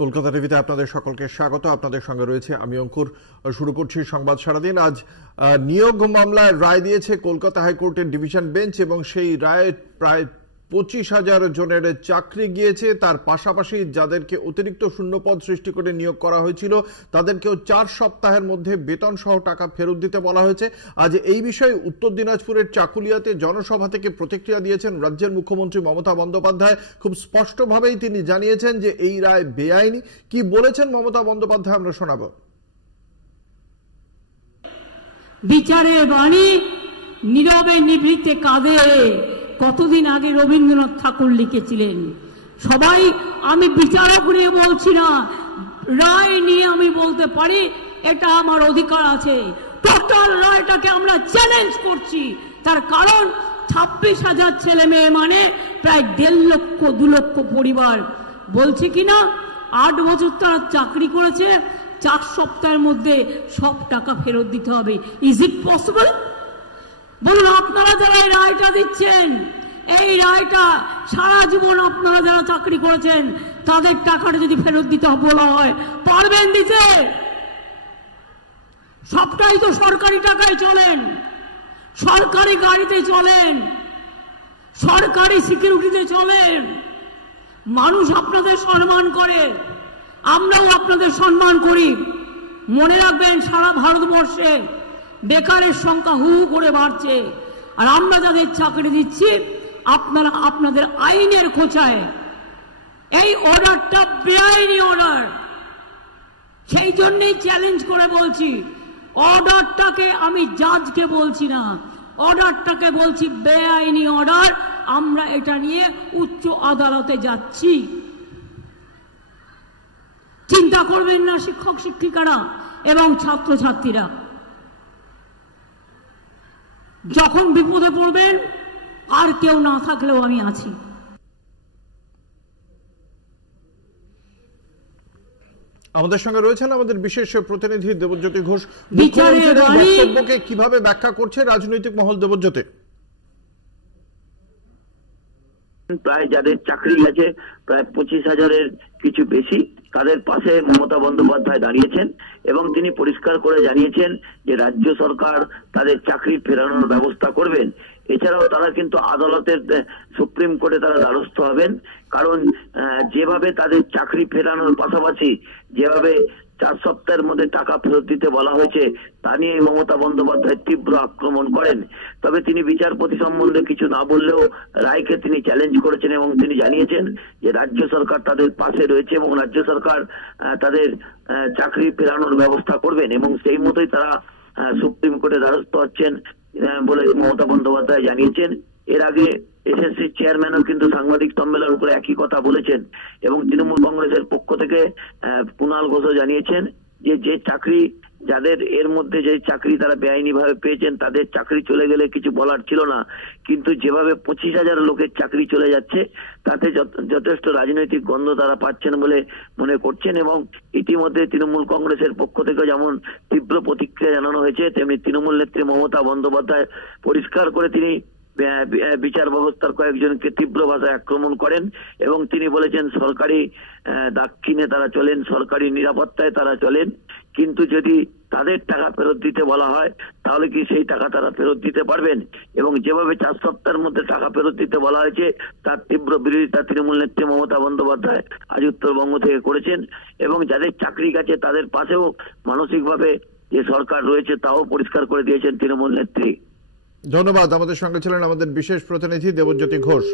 কলকাতা টিভিতে আপনাদের সকলকে স্বাগত। আপনাদের সঙ্গে রয়েছে আমি অঙ্কুর। শুরু করছি সংবাদ সারাদিন। আজ নিয়োগ মামলায় রায় দিয়েছে কলকাতা হাইকোর্টের ডিভিশন বেঞ্চ এবং সেই রায়ে প্রায় 25,000 জনের চাকরি গিয়েছে। তার পাশাপাশি যাদেরকে অতিরিক্ত শূন্যপদ সৃষ্টি করে নিয়োগ করা হয়েছিল তাদেরকেও 4 সপ্তাহের মধ্যে বেতন সহ টাকা ফেরত দিতে বলা হয়েছে। আজ এই বিষয়ে উত্তর দিনাজপুরের চাকুলিয়াতে জনসভা থেকে প্রতিক্রিয়া দিয়েছেন রাজ্যের মুখ্যমন্ত্রী মমতা বন্দ্যোপাধ্যায়। খুব স্পষ্টভাবেই তিনি জানিয়েছেন যে এই রায় বেআইনি। কি বলেছেন মমতা বন্দ্যোপাধ্যায় আমরা শোনাব। বিচারের বাণী নীরবে নিভৃতে কাঁদে, কতদিন আগে রবীন্দ্রনাথ ঠাকুর লিখেছিলেন। সবাই, আমি বিচারক নিয়ে বলছি না, রায় নিয়ে আমি বলতে পারি, এটা আমার অধিকার আছে। টোটাল রায়টাকে আমরা চ্যালেঞ্জ করছি। তার কারণ 26,000 ছেলে মেয়ে মানে প্রায় 1.5 লক্ষ 2 লক্ষ পরিবার। বলছি কিনা 8 বছর তারা চাকরি করেছে, 4 সপ্তাহের মধ্যে সব টাকা ফেরত দিতে হবে। Is it possible? বলুন, আপনারা যারা এই রায়টা দিচ্ছেন, এই রায়টা সারা জীবন আপনারা যারা চাকরি করেছেন তাদের টাকাটা যদি ফেরত দিতে বলা হয়, পারবেন দিতে? সবটাই তো সরকারি টাকায় চলেন, সরকারি গাড়িতে চলেন, সরকারি সিকিউরিটিতে চলেন। মানুষ আপনাদের সম্মান করে, আমরাও আপনাদের সম্মান করি। মনে রাখবেন, সারা ভারতবর্ষে বেকারের সংখ্যা হু করে বাড়ছে, আর আমরা যাদের চাকরি দিচ্ছি আপনারা আপনাদের আইনের খোঁচায়। এই অর্ডারটা বেআইনি অর্ডার, সেই জন্যই চ্যালেঞ্জ করে বলছি। অর্ডারটাকে আমি জাজকে বলছি না, অর্ডারটাকে বলছি বেআইনি অর্ডার। আমরা এটা নিয়ে উচ্চ আদালতে যাচ্ছি। চিন্তা করবেন না শিক্ষক শিক্ষিকারা এবং ছাত্রছাত্রীরা। যখন বিপদে পড়বেন, আর কেউ না থাকলেও আমি আছি। আমাদের সঙ্গে রয়েছেন আমাদের বিশেষ প্রতিনিধি দেবজ্যোতি ঘোষ। বিচারের বক্তব্যকে কিভাবে ব্যাখ্যা করছে রাজনৈতিক মহল? দেবজ্যোতি, প্রায় যাদের চাকরি গেছে প্রায় 25,000-এর কিছু বেশি, তাদের পাশে মমতা বন্দ্যোপাধ্যায় দাঁড়িয়েছেন এবং তিনি পরিষ্কার করে জানিয়েছেন যে রাজ্য সরকার তাদের চাকরি ফেরানোর ব্যবস্থা করবেন। এছাড়াও তারা কিন্তু আদালতের সুপ্রিম কোর্টে তারা দ্বারস্থ হবেন, কারণ যেভাবে তাদের চাকরি ফেরানোর পাশাপাশি যেভাবে 4 সপ্তাহের মধ্যে টাকা ফেরত দিতে বলা হয়েছে তা নিয়ে মমতা বন্দ্যোপাধ্যায় তীব্র আক্রমণ করেন। তবে তিনি বিচারপতি সম্বন্ধে কিছু না বললেও রায়কে তিনি চ্যালেঞ্জ করেছেন এবং তিনি জানিয়েছেন যে রাজ্য সরকার তাদের পাশে রয়েছে এবং রাজ্য সরকার তাদের চাকরি ফেরানোর ব্যবস্থা করবেন এবং সেই মতোই তারা সুপ্রিম কোর্টে দ্বারস্থ হচ্ছেন বলে মমতা বন্দ্যোপাধ্যায় জানিয়েছেন। এর আগে এসএসসি চেয়ারম্যানও কিন্তু সাংবাদিক সম্মেলন করে একই কথা বলেছেন এবং তৃণমূল কংগ্রেসের পক্ষ থেকে কুণাল ঘোষও জানিয়েছেন যে চাকরি যাদের এর মধ্যে যে চাকরি তারা বেআইনি ভাবে পেয়েছেন তাদের চাকরি চলে গেলে কিছু বলার ছিল না, কিন্তু যেভাবে 25,000 লোকের চাকরি চলে যাচ্ছে তাতে যথেষ্ট রাজনৈতিক গন্ধ তারা পাচ্ছেন বলে মনে করছেন। এবং ইতিমধ্যে তৃণমূল কংগ্রেসের পক্ষ থেকে যেমন তীব্র প্রতিক্রিয়া জানানো হয়েছে, তেমনি তৃণমূল নেত্রী মমতা বন্দ্যোপাধ্যায় পরিষ্কার করে তিনি বিচার ব্যবস্থার কয়েকজনকে তীব্র ভাষায় আক্রমণ করেন এবং তিনি বলেছেন সরকারি দাক্ষিণে তারা চলেন, সরকারি নিরাপত্তায় তারা চলেন, কিন্তু যদি তাদের টাকা ফেরত দিতে বলা হয় তাহলে কি সেই টাকা তারা ফেরত দিতে পারবেন? এবং যেভাবে 4 সপ্তাহের মধ্যে টাকা ফেরত দিতে বলা হয়েছে তার তীব্র বিরোধিতা তৃণমূল নেত্রী মমতা বন্দ্যোপাধ্যায় আজ উত্তরবঙ্গ থেকে করেছেন এবং যাদের চাকরি গেছে তাদের পাশেও মানসিকভাবে যে সরকার রয়েছে তাও পরিষ্কার করে দিয়েছেন তৃণমূল নেত্রী। ধন্যবাদ। আমাদের সঙ্গে ছিলেন আমাদের বিশেষ প্রতিনিধি দেবজ্যোতি ঘোষ।